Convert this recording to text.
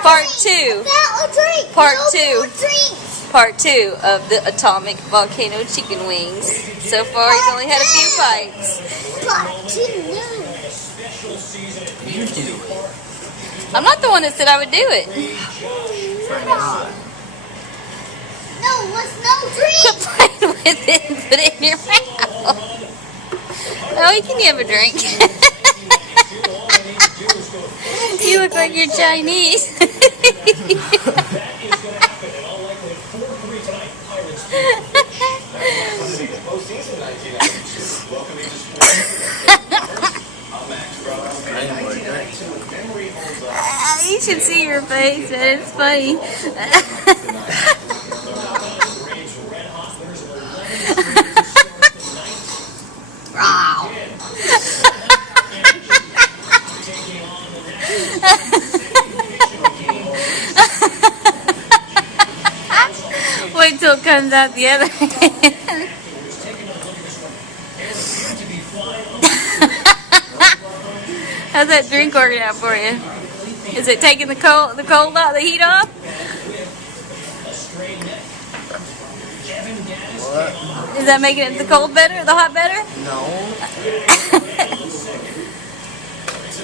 Part 2. Part 2. Part 2 of the atomic volcano chicken wings. So far, he's only had a few bites. Part 2. You do it. I'm not the one that said I would do it. Try not. No, what's no drink? Quit playing with it and put it in your mouth. Oh, you can have a drink. You look like you're Chinese. You should see your face, man. It's funny. Wow. Wait till it comes out the other hand. How's that drink working out for you? Is it taking the cold out, the heat off? What? Is that making it the cold better, the hot better? No.